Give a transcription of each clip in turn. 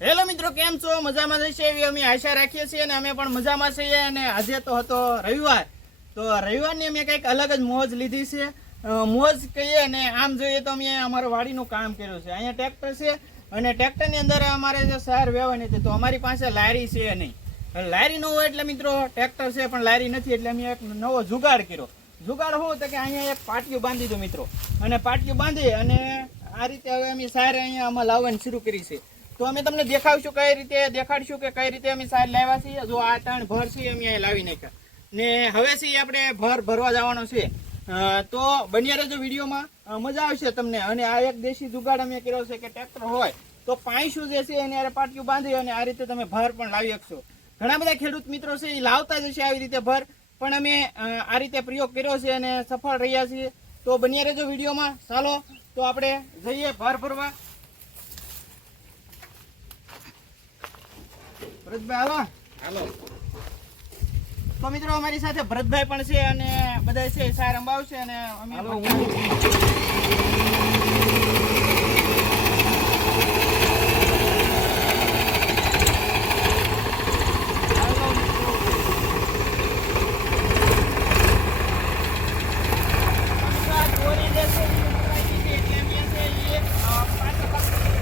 Hello મિત્રો, કેમ છો? મજામાં જશે એવી અમે આશા રાખીએ છીએ અને અમે પણ મજામાં છીએ અને આજે તો હતો રવિવાર. તો રવિવારની અમે કંઈક અલગ જ મોજ લીધી છે. મોજ કહીએ અને આમ જોઈએ તો અમે અમારું વાડીનું કામ કર્યું છે. અહીંયા ટ્રેક્ટર છે અને ટ્રેક્ટરની અંદર અમારે જે સાર વેવાની હતી, તો અમારી પાસે લારી છે નહીં. લારી ન હોય એટલે મિત્રો ટ્રેક્ટર છે, પણ લારી નથી એટલે અમે એક નવો જુગાડ કર્યો. જુગાડ શું તો કે અહીંયા એક પાટિયું બાંધી દો મિત્રો. અને પાટિયું બાંધી અને આ રીતે હવે અમે સાર અહીંયા આમાં લાવવાની શરૂ કરી છે. તો અમે તમને દેખાડશું કઈ રીતે દેખાડશું કે કઈ રીતે અમે સાર લાવ્યા છીએ. જો આ ત્રણ ભર છે અમે અહીંયા લાવી નાખ્યા. ને હવે છે આપણે ભર ભરવા જવાનો છે. તો બન્યા રહેજો વિડીયોમાં. મજા આવશે તમને. અને આ એક દેશી જુગાડ અમે કર્યો છે કે ટ્રેક્ટર હોય, તો પાણીશું જે છે એને પાટિયું બાંધી અને આ રીતે તમે ભર પણ લાવી શકશો. ઘણા બધા ખેડૂત મિત્રો છે એ લાવતા જ હશે આવી રીતે ભર, પણ અમે આ રીતે પ્રયોગ કર્યો છે અને સફળ રહ્યા છીએ. તો બન્યા રહેજો વિડીયોમાં. ચાલો, તો આપણે જઈએ ભર ભરવા. ભરતભાઈ હાલો. હાલો. તો મિત્રો અમારી સાથે ભરતભાઈ પણ છે અને બધા છે સાર અંબાવશે અને અમે હાલો, બધા- હાલો મિત્રો. મિત્રો, આ દોરી જે છે એ ઉતરાઈ ગઈ છે એટલે અમે છે એ એક, અ, પાછળ પકડી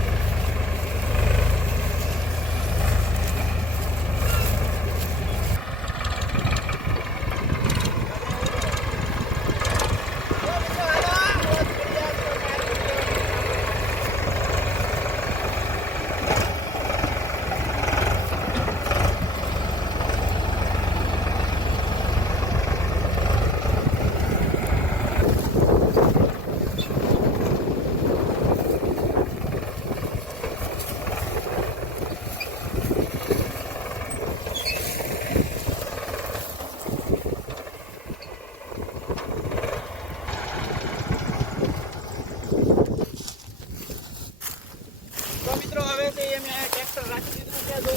તો મિત્રો હવે તો અમે આ ટ્રેક્ટર રાખી દીધું છે જો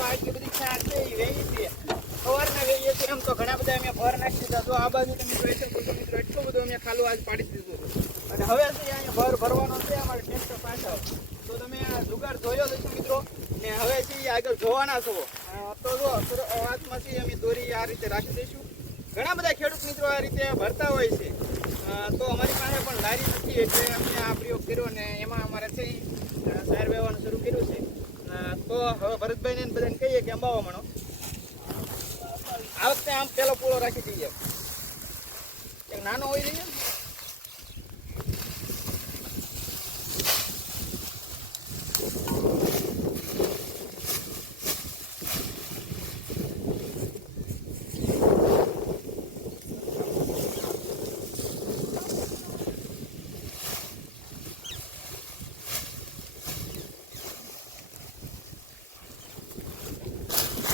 આટલી છે છે સવારના વેચીએ છીએ એમ તો ઘણા બધા અમે ભર નાખી દીધા. જો આ બાજુ તમે જોઈ શકો છો મિત્રો, એટલું બધું અમે ખાલું આજ પાડી દીધું અને હવે છે અહીંયા ભર ભરવાનો છે, અમારે ટ્રેક્ટર પાછળ. તો તમે આ જુગાર જોયો જ હશે મિત્રો. ને હવે છે આગળ જોવાના છો. તો જો હાથમાંથી અમે દોરી આ રીતે રાખી દઈશું. ઘણા બધા ખેડૂત મિત્રો આ રીતે ભરતા હોય છે. તો અમારી પાસે પણ લારી નથી, એટલે અમે આ પ્રયોગ કર્યો ને એમાં અમારે છે સાર વહેવાનું શરૂ કર્યું છે. તો હવે ભરતભાઈ ને બધાને કહીએ કે અંબાવા મણો. આ વખતે આમ પેલો પૂળો રાખી દઈએ. નાનો હોય રહીએ ને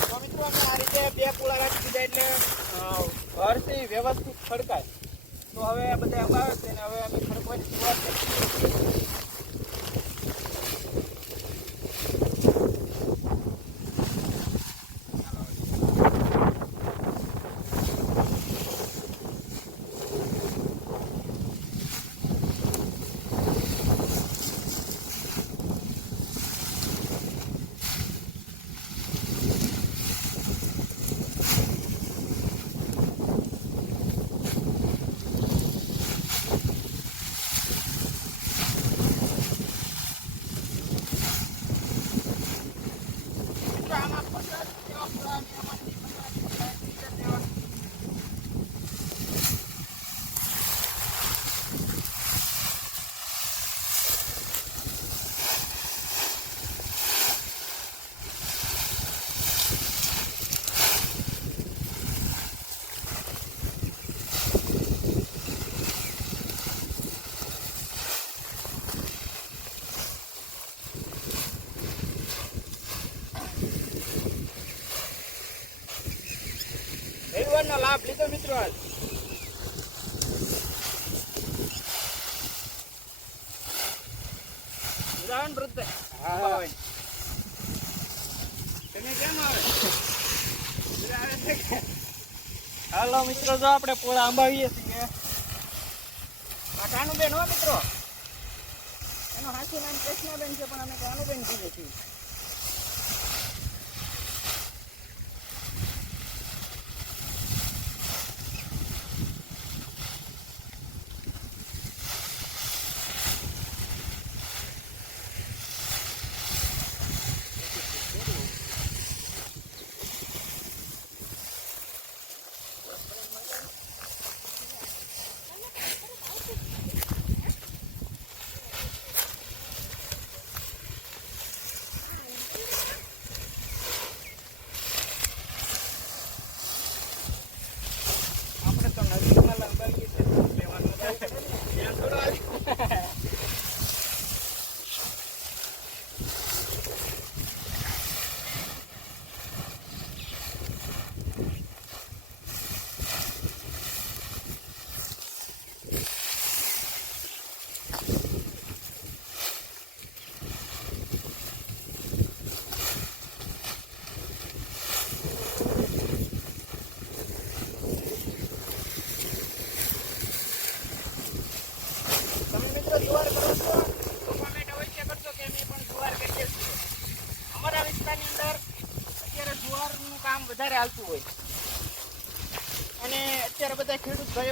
તો મિત્રો અમે આ રીતે બે પૂળા રાખી એટલે અ, વ્યવસ્થિત ખડકાય. તો હવે આ બધા અંબાવે છે ને હવે અમે ખડકવાની શરૂઆત લાભ લીધો મિત્રો આજ. હા. તમે કેમ આવે? હાલો મિત્રો જો આપણે પોળા આંબાવીએ છીએ. આ કાનુબેન હો મિત્રો. એનો હાથી નામ કૃષ્ણાબેન છે પણ અમે કાનુબેન કહીએ છીએ વધારે હાલતું હોય અને અત્યારે બધા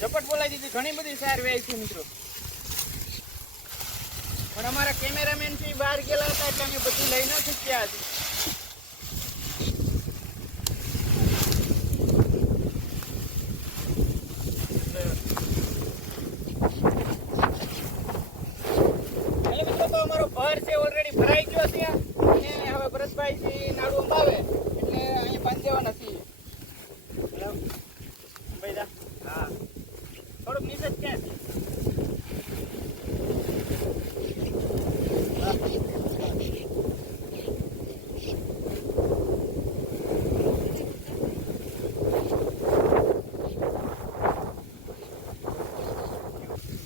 ઝપટ બોલાવી દીધી. ઘણી બધી સાર વેચ છે મિત્રો. પણ અમારા કેમેરામેનથી બહાર ગયેલા હતા એટલે અમે બધું લઈ ન શક્યા હતી અમારો ભર છે ઓલરેડી ભરાઈ ગયો છે અને હવે ભરતભાઈ થી નાડુ અંબાવે એટલે અહીંયા બાંધી દેવાના છીએ હેલો ભાઈ દા હા થોડુંક નીચે જ ક્યાં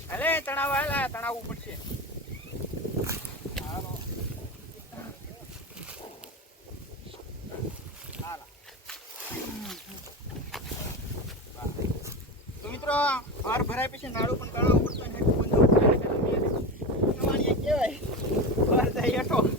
અલે તણાવ તણાવવું પડશે. તો મિત્રો, હાર ભરાય પછી નાડું પણ તણાવ પડતો ને જાય હેઠો.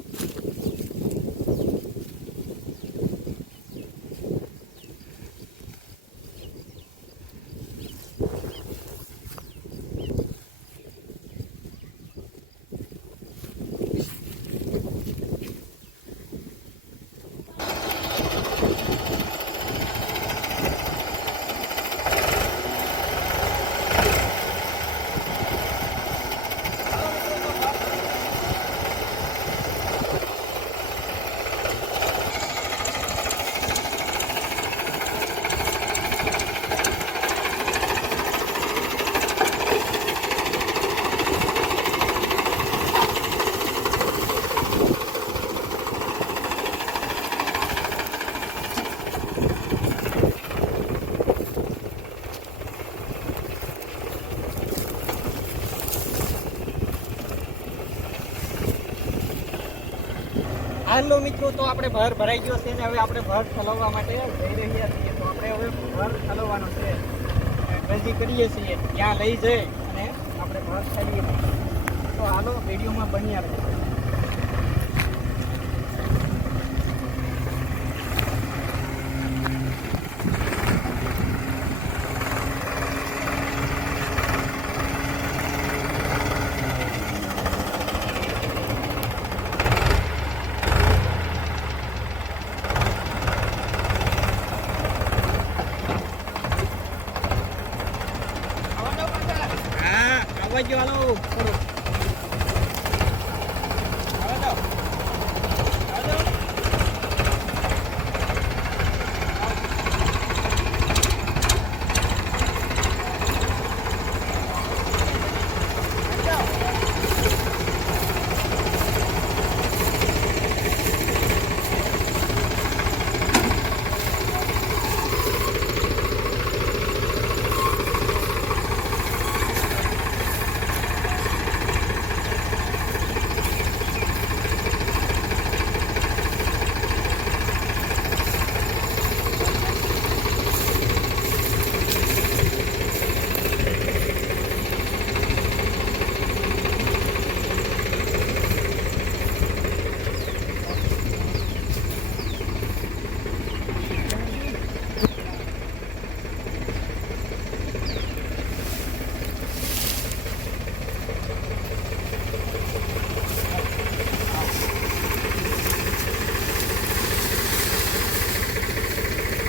હાલો મિત્રો, તો આપણે ભર ભરાઈ ગયો છે ને હવે આપણે ભર ઠલવવા માટે જઈ રહ્યા છીએ. તો આપણે હવે ભર ઠલવવાનો છે. અરજી કરીએ છીએ. ત્યાં લઈ જઈ અને આપણે ભર ઠલીએ તો હાલો, વિડીયોમાં બન્યા રહે. હા આવવા જો હાલો થોડું આવવા દો. આવવા દો.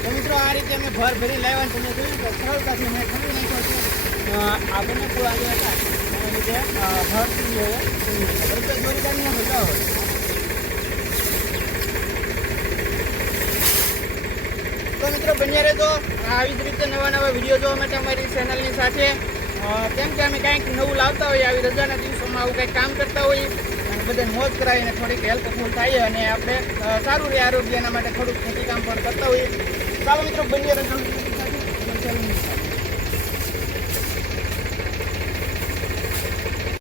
તો મિત્રો આ રીતે અમે ભર ભરી લાવ્યા તમે જોયું સરળતાથી અમે ખરી નાખ્યો છે. અ, આ બંને હતા. એના લીધે તો મિત્રો બન્યા રહેજો. આવી જ રીતે નવા નવા વીડિયો જોવા માટે અમારી ચેનલની સાથે. કેમ કે અમે કાંઈક નવું લાવતા હોઈએ આવી રજાના દિવસોમાં આવું કંઈક કામ કરતા હોઈએ. અને બધાને મોજ કરાવીને થોડીક હેલ્પફુલ થાય અને આપણે સારું રહે આરોગ્ય એના માટે થોડુંક ખેતી કામ પણ કરતા હોઈએ. ચાલો મિત્રો બન્યા રહેજો ચેનલની સાથે